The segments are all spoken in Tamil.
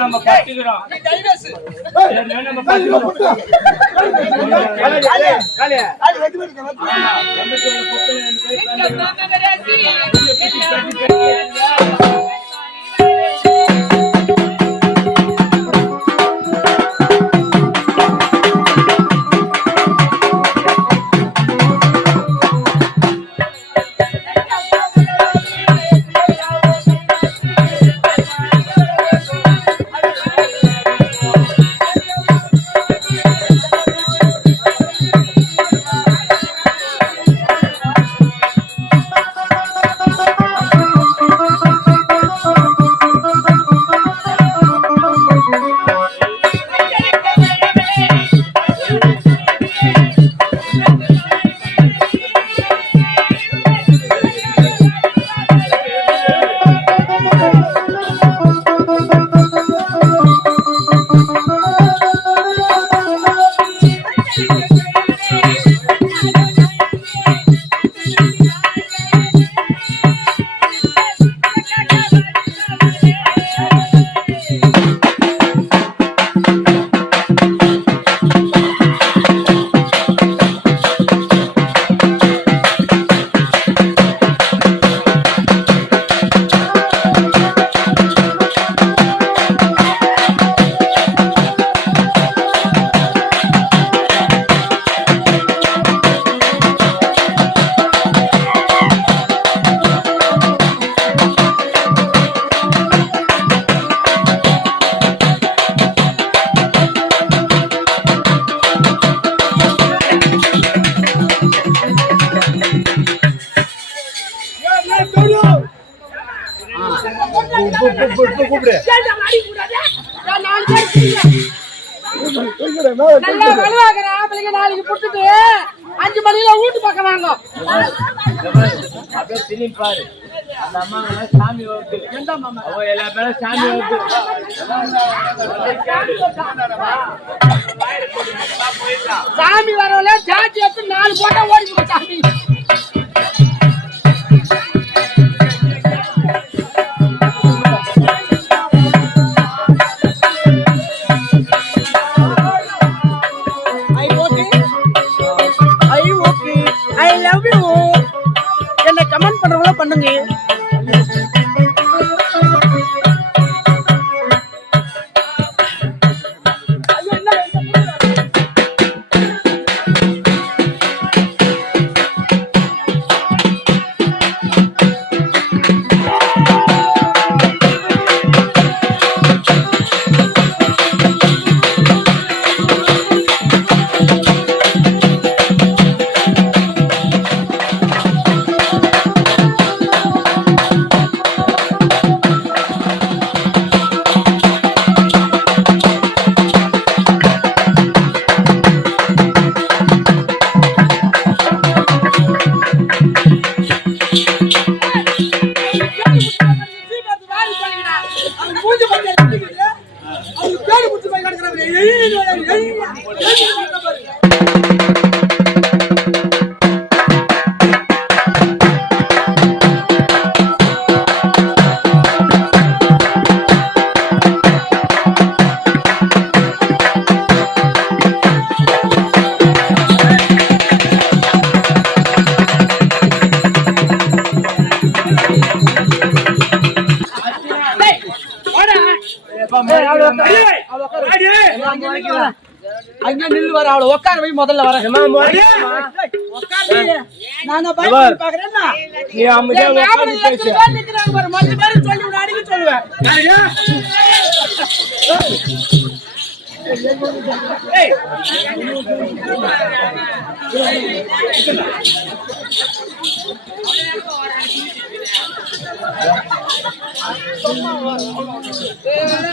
நம்ம கத்துக்கிறோம் நாளைக்கு 5 மணில வீட்டு பக்கம் வாங்க. திரும்பி பாரு, அந்த அம்மா சாமி வருது. எல்லா பேரும் சாமி வருது. சாமி வரல ஜாதி எடுத்து 4 போட்டா ஓடி சாமி. என்ன கமெண்ட் பண்றவங்கள பண்ணுங்க. உட்கார போய் முதல்ல வரேன். சொல்லுவேன். ஏய்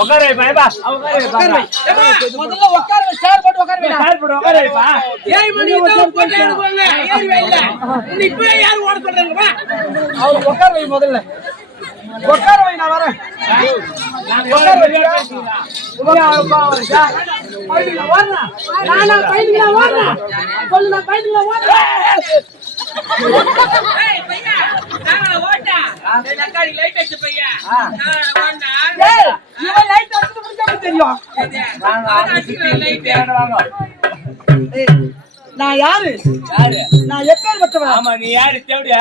உட்கார வைப்பா முதல்ல உட்கார வை, சேர் போட்டு உட்கார வை. உட்கார வைப்பா 7 மணிக்கு தான் போட்டு எடுப்பாங்க. ஏறி வைல இப்போ யார் ஓட சொல்றாங்க வா. அவர் உட்கார வை முதல்ல. உட்கார வை, நான் வரேன். உட்கார வை. நானா பையன்ல ஓடுறேன். சொல்லு நான் பையன்ல ஓடுறேன். ஏய் பையா நானா ஓட்டா. இந்த காடி லைட் அடிச்சு பையா. நானா ஓடுனா. ஏய் இவன் லைட் அடிச்சு முடிஞ்சா தெரியும். வாங்க அடிச்சு லைட் வாங்க. ஏய் நான் யாரு? நான் எப்பேர் பட்டவன்? ஆமா நீ யாரு தேவடியா?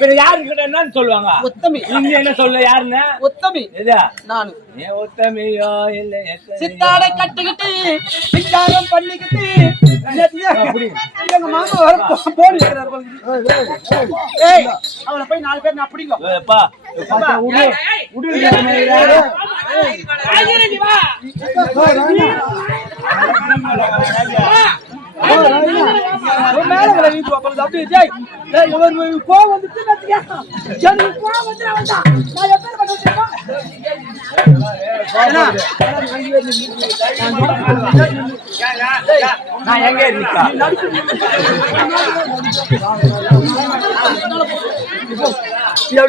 பின்ன யாரு கிட்ட என்னன்னு சொல்லுவாங்க? உத்தமி. இங்க என்ன சொல்ல யாருன்னு? உத்தமி. எதா? நானு. ஏ உத்தமியோ இல்ல சித்தாடை கட்டிக்கிட்டு சித்தாரம் பண்ணிக்கிட்டு எங்க மாமா வர போன் இருக்கிறார். ஏய் அவளை போய் 4 பேர் நான் பிடிங்க. ஏப்பா உடு கோவம் வந்துட்டு நான் எங்க இருக்கா?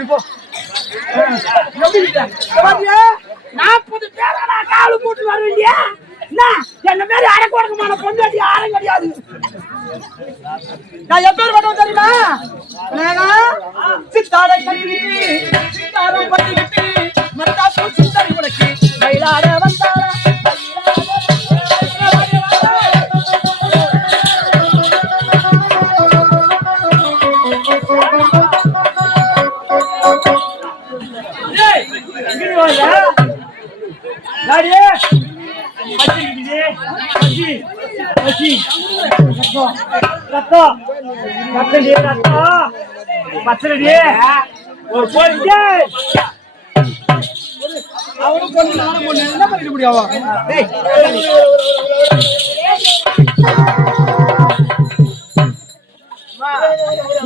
போ 40 பேரை நான் காலு போட்டு வர வேண்டிய என்ன மாதிரி அடக்கு உடக்கமான பொண்டாட்டி யாரும் கிடையாது. நான் எப்பேர் பண்ணுவோம் தெரியுமா? சித்தாடை கட்டிக்கிட்டு சித்தாரம் பண்ணிக்கிட்டு மத்தாப்பு சித்தரி உனக்கு மயிலாட வந்தாரா அவனும் பொண்ணு நானும் பொண்ணு என்ன பண்ணிட முடியாவா?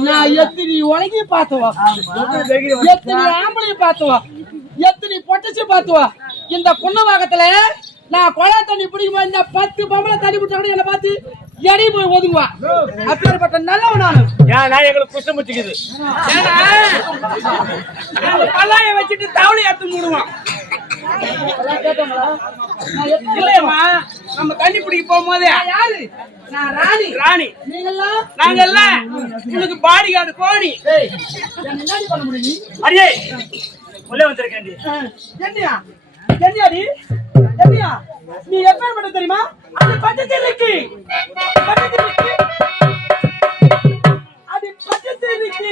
நான் எத்தனை உலகி பார்த்தவா, எத்தனை ஆம்பளையும் பார்த்தவா, எத்தனை பொட்டச்சு பார்த்தவா. இந்த புண்ணவாக்கத்துல நான் கொலை தண்ணி பிடிக்கும்போது இந்த 10 பொம்பளை தண்ணி பிடிச்சா என்ன பார்த்து எடி போய் ஒதுங்குவா. அப்பேற்பட்ட நல்லவன் நானு. நான் எங்களுக்கு குஷ்டம் முச்சுக்குது. பல்லாய வச்சுட்டு தவளை எடுத்து மூடுவான். இல்லையம்மா நம்ம தண்ணி பிடிக்க போகும்போது யாரு? நான் ராணி. ராணி நீங்கெல்லாம் நாங்கல்ல உனக்கு பாடி கார்டு கோணி. என்ன பண்ண முடியும்? அடியே உள்ளே வந்திருக்கேன். என்னையா என்னையாடி என்னையா நீ எப்ப பண்ண தெரியுமா? அது பச்சை இருக்கு அது பச்சை இருக்கு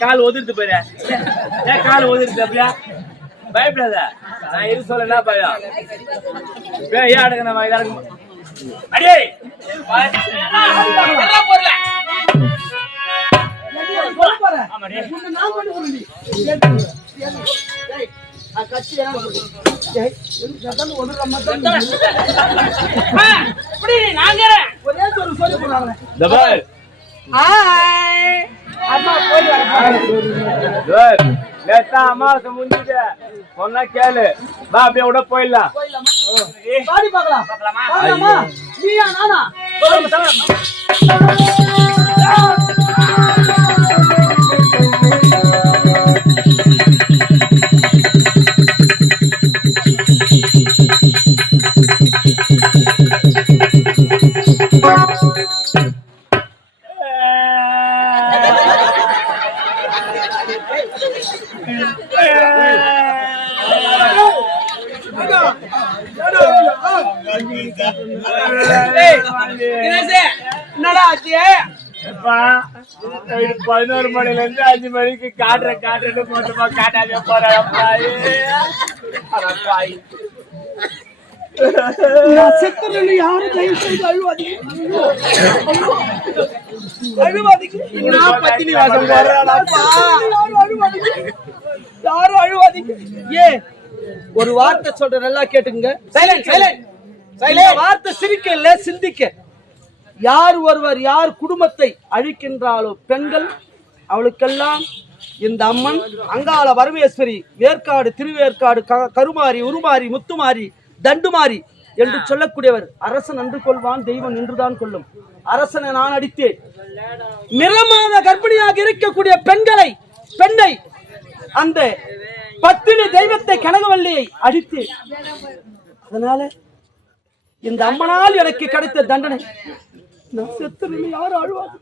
கால் ஒதிர்த்து போயிரு. ஏன் கால் ஒதிர்த்து அப்படியா? பயப்படாத. நான் இரு சொல்ல பயம். ஏன் அடங்க நம்ம இதாருக்கும் அடியே அமாவாசை முடிஞ்சுட்டு சொன்னா கேளு வா அப்படியே விட போயிடலாம். என்னடா ஆச்சு? அம்மா 11 மணில இருந்து 5 மணிக்கு காட்டுறேன்னு மொத்தமா காட்டாம போறப்பா. யாரும் தயவு செய்து அழுவாதீங்க. பத்தினி வாசம் யாரும் அழுவாதீங்க. ஒரு வார்த்தை சொல்ற நல்லா கேட்டுங்க. வார்த்தை சிரிக்க இல்ல சிந்திக்க. யார் ஒருவர் யார் குடும்பத்தை அழிக்கின்றாலோ பெண்கள், அவளுக்கெல்லாம் இந்த அம்மன் அங்காள பரமேஸ்வரி, வேற்காடு, திருவேற்காடு, கருமாரி, உருமாரி, முத்துமாரி, தண்டுமாரி என்று சொல்லக்கூடியவர். அரசன் அன்று கொள்வான், தெய்வம் நின்றுதான் கொள்ளும். அரசனை நான் அடித்தேன். நிறமாத கர்ப்பிணியாக இருக்கக்கூடிய பெண்ணை அந்த பத்தினி தெய்வத்தை கனகவல்லியை அடித்தேன். அதனால இந்த அம்மனால் எனக்கு கிடைத்த தண்டனை. நான் செத்து யாரும் அழுவாது.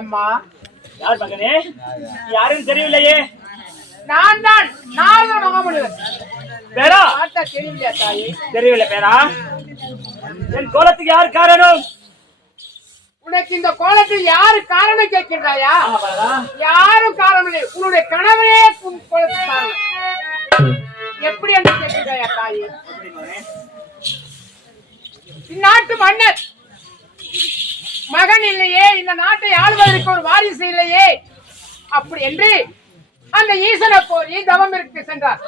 அம்மா யார் மகனே? யாரும் தெரியவில்லையே. நான் தான் மகாமுனிவர். பேரா தெரியவில்லையா தாயே? தெரியவில்லை பேரா. என் கோலத்துக்கு யார் காரணம்? உனக்கு இந்த கோலத்தில் யாரு காரணம் கேட்கின்றாயா? யாரும் காரணம் இல்லை. உன்னுடைய கணவனே காரணம். எப்படி என்று கேட்கின்றாயா தாயே? இந்நாட்டு மன்னர் மகன் இல்லையே, இந்த நாட்டை ஆளுவதற்கு ஒரு வாரிசு இல்லையே, அப்படி என்று அந்த ஈசனை போய் தவம் இருக்கு சென்றார்.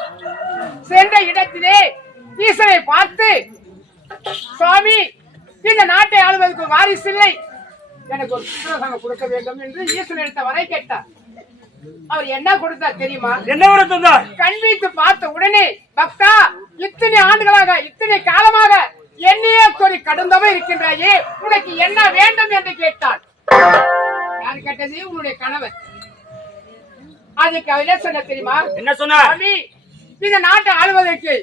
சென்ற இடத்திலே ஈசனை பார்த்து, சுவாமி, இந்த நாட்டை ஆளுவதற்கு ஒரு வாரிசு இல்லை, எனக்கு ஒரு புத்திரசங்கம் கொடுக்க வேண்டும் என்று ஈசன் எடுத்த வரை கேட்டார். அவர் என்ன கொடுத்தார் தெரியுமா? என்ன கொடுத்தார்? கண் வைத்து பார்த்த உடனே, பக்தா, இத்தனை ஆண்டுகளாக, இத்தனை காலமாக என்னையே ஒரு கடந்தவ இருக்கின்றாயே, உனக்கு என்ன வேண்டும் என்று கேட்டார். யாரு கேட்டது? உன்னுடைய கணவர். அதுக்கு அவர் என்ன சொன்ன தெரியுமா? என்ன சொன்னார்? இந்த நாட்டை ஆளுவதற்கு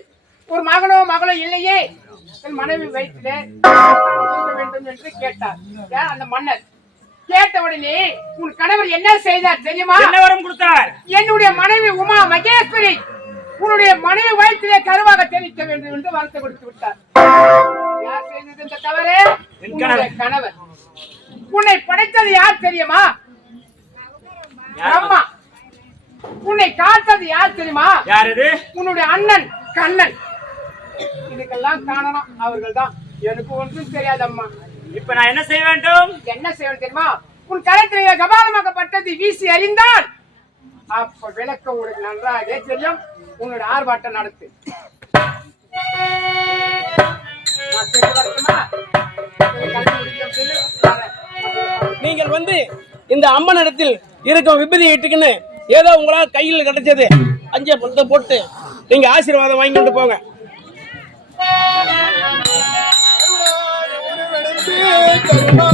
ஒரு மகனோ மகளோ இல்லையே, என் மனைவி வயிற்றிலே வேண்டும் என்று கேட்டார். அந்த மன்னர் கேட்ட உடனே, உன் கணவர் என்ன செய்தார் தெரியுமா? என்ன வரம் கொடுத்தார்? என்னுடைய மனைவி உமா மகேஸ்வரி உன்னுடைய மனைவி வயிற்றிலே கருவாக தெரிவிக்க வேண்டும் என்று வார்த்தை கொடுத்து விட்டார். யார் செய்தது இந்த தவறு? கணவர். உன்னை படைத்தது யார் தெரியுமா? அம்மா. உன்னை காத்தது யார் தெரியுமா? யாரு? உன்னுடைய அண்ணன் கண்ணன். இதுக்கெல்லாம் காரணம் அவர்கள் தான். எனக்கு ஒன்றும் தெரியாது அம்மா. இப்ப நான் என்ன செய்ய வேண்டும்? என்ன செய்ய வேண்டும் தெரியுமா? உன் கரத்திலே கபாலமாக்கப்பட்டது வீசி அறிந்தால் அப்ப விளக்கம் உங்களுக்கு நன்றாக தெரியும். உன்னோட ஆர்ப்பாட்டம் நடத்து. நீங்கள் வந்து இந்த அம்மன் இடத்தில் இருக்கும் விபதியை இட்டுக்குன்னு ஏதோ உங்களால் கையில் கிடைச்சது 5 பழத்தை போட்டு நீங்க ஆசீர்வாதம் வாங்கிட்டு போங்க. கருமா